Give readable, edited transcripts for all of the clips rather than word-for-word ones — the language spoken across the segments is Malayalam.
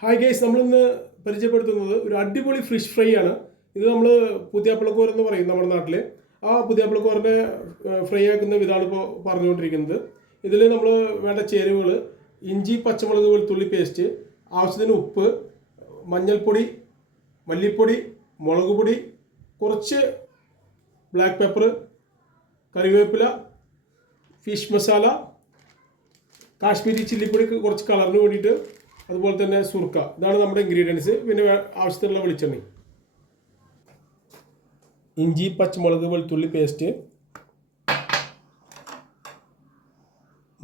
ഹായ് ഗൈസ്, നമ്മളിന്ന് പരിചയപ്പെടുത്തുന്നത് ഒരു അടിപൊളി ഫിഷ് ഫ്രൈ ആണ്. ഇത് നമ്മൾ പുതിയാപ്പിളക്കോർ എന്ന് പറയും നമ്മുടെ നാട്ടിൽ. ആ പുതിയാപ്പിളക്കോറിനെ ഫ്രൈ ആക്കുന്ന വിധമാണ് ഇപ്പോൾ പറഞ്ഞുകൊണ്ടിരിക്കുന്നത്. ഇതിൽ നമ്മൾ വേണ്ട ചേരുവകൾ: ഇഞ്ചി, പച്ചമുളക്, വെളുത്തുള്ളി പേസ്റ്റ്, ആവശ്യത്തിന് ഉപ്പ്, മഞ്ഞൾപ്പൊടി, മല്ലിപ്പൊടി, മുളക് പൊടി, കുറച്ച് ബ്ലാക്ക് പെപ്പർ, കറിവേപ്പില, ഫിഷ് മസാല, കാശ്മീരി ചില്ലിപ്പൊടി കുറച്ച് കളറിന് വേണ്ടിയിട്ട്, അതുപോലെ തന്നെ സുർക്ക. ഇതാണ് നമ്മുടെ ഇൻഗ്രീഡിയൻസ്. പിന്നെ ആവശ്യത്തിനുള്ള വെളിച്ചെണ്ണ, ഇഞ്ചി, പച്ചമുളക്, വെളുത്തുള്ളി പേസ്റ്റ്,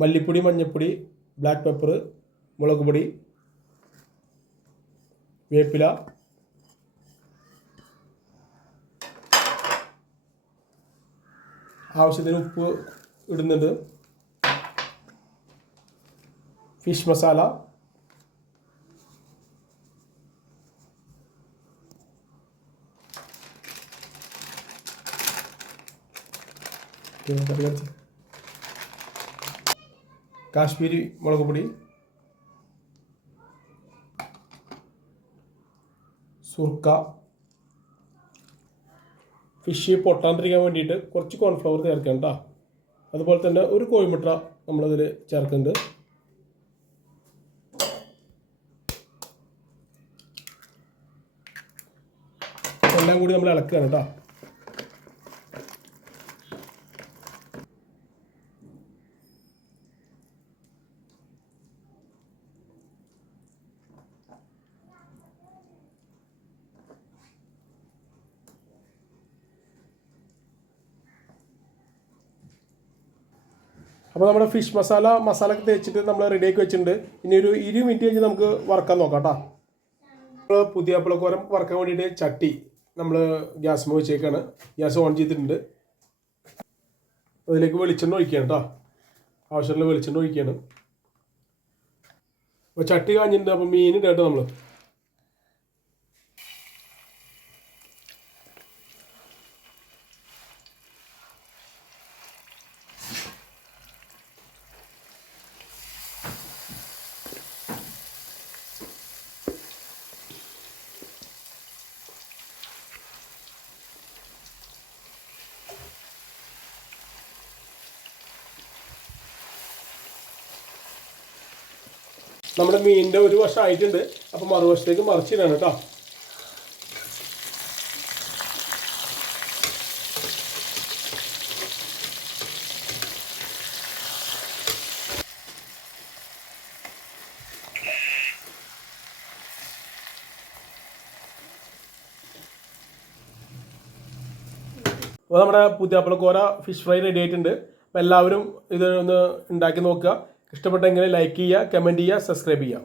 മല്ലിപ്പൊടി, മഞ്ഞൾപ്പൊടി, ബ്ലാക്ക് പെപ്പർ, മുളക് പൊടി, വേപ്പില, ആവശ്യത്തിന് ഉപ്പ് ഇടുന്നുണ്ട്, ഫിഷ് മസാല, കാശ്മീരി മുളക് പൊടി, സുർക്ക, ഫിഷ് പൊട്ടാണ്ടിരിക്കാൻ വേണ്ടിയിട്ട് കുറച്ച് കോൺഫ്ലവർ ചേർക്കണം കേട്ടോ. അതുപോലെ തന്നെ ഒരു കോഴിമുട്ട നമ്മളതിൽ ചേർക്കുന്നുണ്ട്. എല്ലാം കൂടി നമ്മൾ ഇളക്കുകയാണ് കേട്ടോ. അപ്പോൾ നമ്മുടെ ഫിഷ് മസാലയൊക്കെ തേച്ചിട്ട് നമ്മൾ റെഡിയാക്കി വെച്ചിട്ടുണ്ട്. ഇനി ഒരു 20 മിനിറ്റ് കഴിഞ്ഞ് നമുക്ക് വറക്കാൻ നോക്കാം കേട്ടോ. നമ്മൾ പുതിയാപ്പിളക്കോരൻ വറക്കാൻ വേണ്ടിയിട്ട് ചട്ടി നമ്മൾ ഗ്യാസ് വെച്ചേക്കാണ്. ഗ്യാസ് ഓൺ ചെയ്തിട്ടുണ്ട്. അതിലേക്ക് വെളിച്ചെണ്ണ ഒഴിക്കുകയാണ് കേട്ടോ. ആവശ്യമുള്ള വെളിച്ചെണ്ണ ഒഴിക്കുകയാണ്. അപ്പോൾ ചട്ടി കാഞ്ഞിട്ടുണ്ട്. അപ്പോൾ മീൻ ഇടട്ടോ നമ്മൾ. നമ്മുടെ മീനിൻ്റെ ഒരു വശം ആയിട്ടുണ്ട്. അപ്പോൾ മറുവശത്തേക്ക് മറിച്ചിടാണ് കേട്ടോ. അപ്പോൾ നമ്മുടെ പുതിയാപ്പിളക്കോര ഫിഷ് ഫ്രൈ റെഡി ആയിട്ടുണ്ട്. അപ്പോൾ എല്ലാവരും ഇത് ഒന്ന് ഉണ്ടാക്കി നോക്കുക. ഇഷ്ടപ്പെട്ടെങ്കിൽ ലൈക്ക് ചെയ്യുക, കമൻറ്റ് ചെയ്യുക, സബ്സ്ക്രൈബ് ചെയ്യുക.